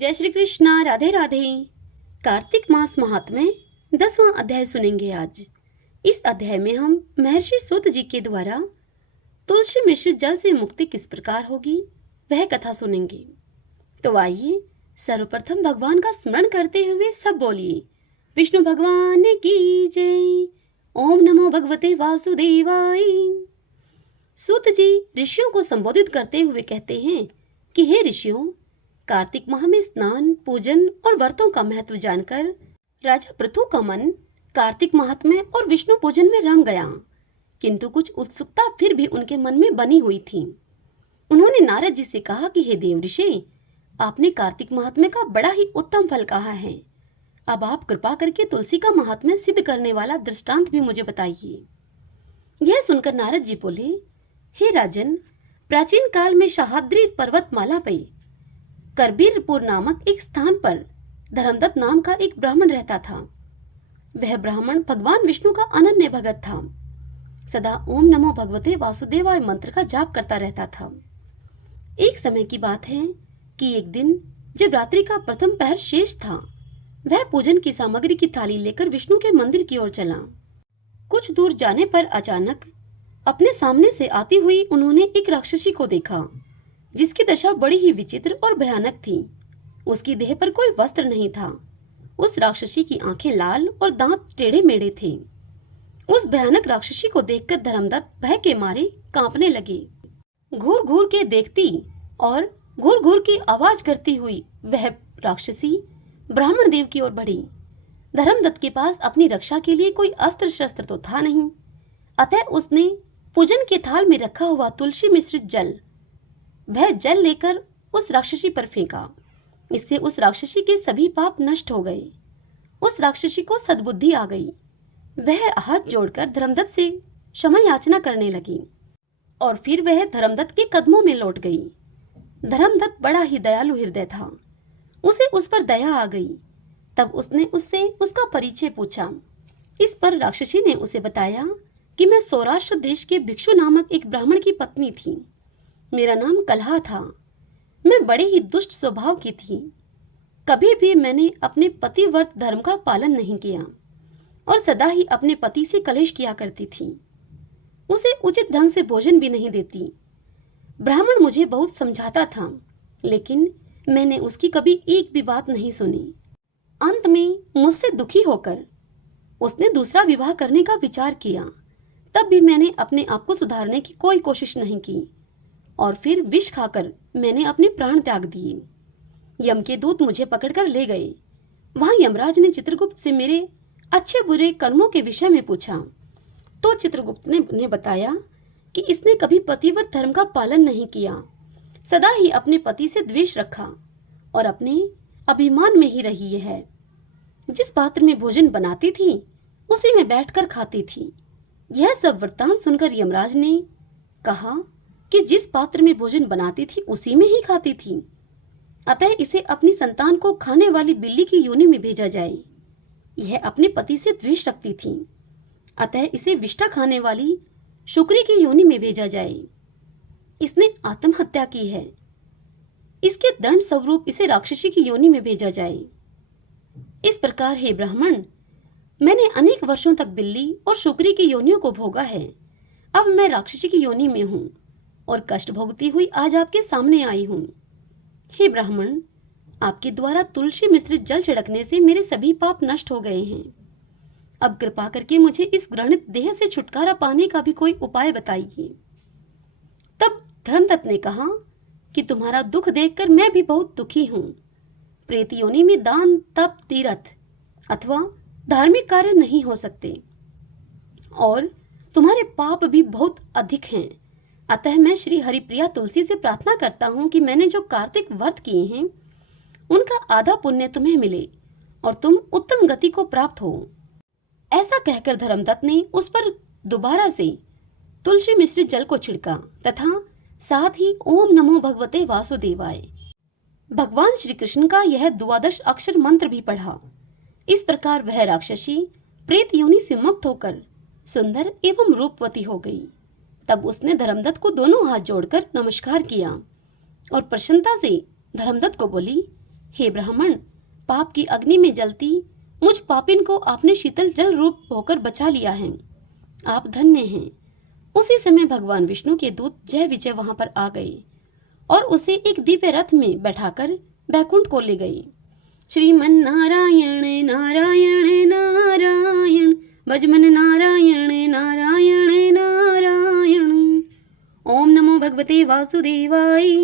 जय श्री कृष्णा। राधे राधे। कार्तिक मास महात्म्य 10वां अध्याय सुनेंगे आज। इस अध्याय में हम महर्षि सूत जी के द्वारा तुलसी मिश्रित जल से मुक्ति किस प्रकार होगी वह कथा सुनेंगे। तो आइए सर्वप्रथम भगवान का स्मरण करते हुए सब बोलिए, विष्णु भगवान की जय। ओम नमो भगवते वासुदेवाय। सूत जी ऋषियों को संबोधित करते हुए कहते हैं कि हे ऋषियों, कार्तिक माह में स्नान, पूजन और व्रतों का महत्व जानकर राजा पृथु का मन कार्तिक महात्म्य और विष्णु पूजन में रंग गया, किंतु कुछ उत्सुकता फिर भी उनके मन में बनी हुई थी। उन्होंने नारद जी से कहा कि हे देव ऋषि, आपने कार्तिक महात्म्य का बड़ा ही उत्तम फल कहा है। अब आप कृपा करके तुलसी का महात्म्य सिद्ध करने वाला दृष्टांत भी मुझे बताइए। यह सुनकर नारद जी बोले, हे राजन, प्राचीन काल में सह्याद्री पर्वतमाला पे करबीरपुर नामक एक स्थान पर धर्मदत्त नाम का एक ब्राह्मण रहता था। वह ब्राह्मण भगवान विष्णु का अनन्य भगत था। सदा ओम नमो भगवते वासुदेवाय मंत्र का जाप करता रहता था। एक समय की बात है कि एक दिन जब रात्रि का प्रथम पहर शेष था, वह पूजन की सामग्री की थाली लेकर विष्णु के मंदिर की ओर चला। कुछ दूर जाने पर अचानक अपने सामने से आती हुई उन्होंने एक राक्षसी को देखा, जिसकी दशा बड़ी ही विचित्र और भयानक थी। उसकी देह पर कोई वस्त्र नहीं था। उस राक्षसी की आंखें लाल और दांत टेढ़े मेढ़े थे। उस भयानक राक्षसी को देखकर धर्मदत्त भय के मारे कांपने लगे। घूर घूर के देखती और घूर घूर की आवाज करती हुई वह राक्षसी ब्राह्मण देव की ओर बढ़ी। धर्मदत्त के पास अपनी रक्षा के लिए कोई अस्त्र शस्त्र तो था नहीं, अतः उसने पूजन के थाल में रखा हुआ तुलसी मिश्रित जल वह जल लेकर उस राक्षसी पर फेंका। इससे उस राक्षसी के सभी पाप नष्ट हो गए। उस राक्षसी को सद्बुद्धि आ गई। वह हाथ जोड़कर धर्मदत्त से क्षमा याचना करने लगी और फिर वह धर्मदत्त के कदमों में लौट गई। धर्मदत्त बड़ा ही दयालु हृदय था। उसे उस पर दया आ गई। तब उसने उससे उसका परिचय पूछा। इस पर राक्षसी ने उसे बताया कि मैं सौराष्ट्र देश के भिक्षु नामक एक ब्राह्मण की पत्नी थी। मेरा नाम कलहा था। मैं बड़े ही दुष्ट स्वभाव की थी। कभी भी मैंने अपने पतिव्रत धर्म का पालन नहीं किया और सदा ही अपने पति से कलेश किया करती थी। उसे उचित ढंग से भोजन भी नहीं देती। ब्राह्मण मुझे बहुत समझाता था, लेकिन मैंने उसकी कभी एक भी बात नहीं सुनी। अंत में मुझसे दुखी होकर उसने दूसरा विवाह करने का विचार किया। तब भी मैंने अपने आप को सुधारने की कोई कोशिश नहीं की और फिर विष खाकर मैंने अपने प्राण त्याग दिए। यम के दूत मुझे पकड़कर ले गए। वहां यमराज ने चित्रगुप्त से मेरे अच्छे बुरे कर्मों के विषय में पूछा, तो चित्रगुप्त ने बताया कि इसने कभी पतिव्रत धर्म का पालन नहीं किया, सदा ही अपने पति से द्वेष रखा और अपने अभिमान में ही रही है। जिस पात्र में भोजन बनाती थी उसी में बैठकर खाती थी। यह सब वृत्तांत सुनकर यमराज ने कहा कि जिस पात्र में भोजन बनाती थी उसी में ही खाती थी, अतः इसे अपनी संतान को खाने वाली बिल्ली की योनि में भेजा जाए। यह अपने पति से द्वेष रखती थी, अतः इसे विष्ठा खाने वाली शुक्री की योनि में भेजा जाए। इसने आत्महत्या की है, इसके दंड स्वरूप इसे राक्षसी की योनि में भेजा जाए। इस प्रकार हे ब्राह्मण, मैंने अनेक वर्षों तक बिल्ली और शुक्री की योनियों को भोगा है। अब मैं राक्षसी की योनि में हूँ और कष्ट भोगती हुई आज आपके सामने आई हूँ। हे ब्राह्मण, आपके द्वारा तुलसी मिश्रित जल छिड़कने से मेरे सभी पाप नष्ट हो गए हैं। अब कृपा करके मुझे इस घृणित देह से छुटकारा पाने का भी कोई उपाय बताइए। तब धर्मदत्त ने कहा कि तुम्हारा दुख देखकर मैं भी बहुत दुखी हूँ। प्रेत योनि में दान, तप, तीर्थ अथवा धार्मिक कार्य नहीं हो सकते और तुम्हारे पाप भी बहुत अधिक हैं। अतः मैं श्री हरिप्रिया तुलसी से प्रार्थना करता हूँ कि मैंने जो कार्तिक व्रत किए हैं उनका आधा पुण्य तुम्हें मिले और तुम उत्तम गति को प्राप्त हो। ऐसा कहकर धर्मदत्त ने उस पर दोबारा से तुलसी मिश्रित जल को छिड़का तथा साथ ही ओम नमो भगवते वासुदेवाय भगवान श्री कृष्ण का यह 12 अक्षर मंत्र भी पढ़ा। इस प्रकार वह राक्षसी प्रेत योनि से मुक्त होकर सुंदर एवं रूपवती हो गई। तब उसने धर्मदत्त को दोनों हाथ जोड़कर नमस्कार किया और प्रसन्नता से धर्मदत्त को बोली, हे ब्राह्मण, पाप की अग्नि में जलती मुझ पापिन को आपने शीतल जल रूप होकर बचा लिया है। आप धन्य हैं। उसी समय भगवान विष्णु के दूत जय विजय वहां पर आ गए और उसे एक दिव्य रथ में बैठाकर बैकुंठ को ले गए। श्रीमन नारायण नारायण नारायण, भजमन नारायण नारायण नारायण। ओम नमो भगवते वासुदेवाय।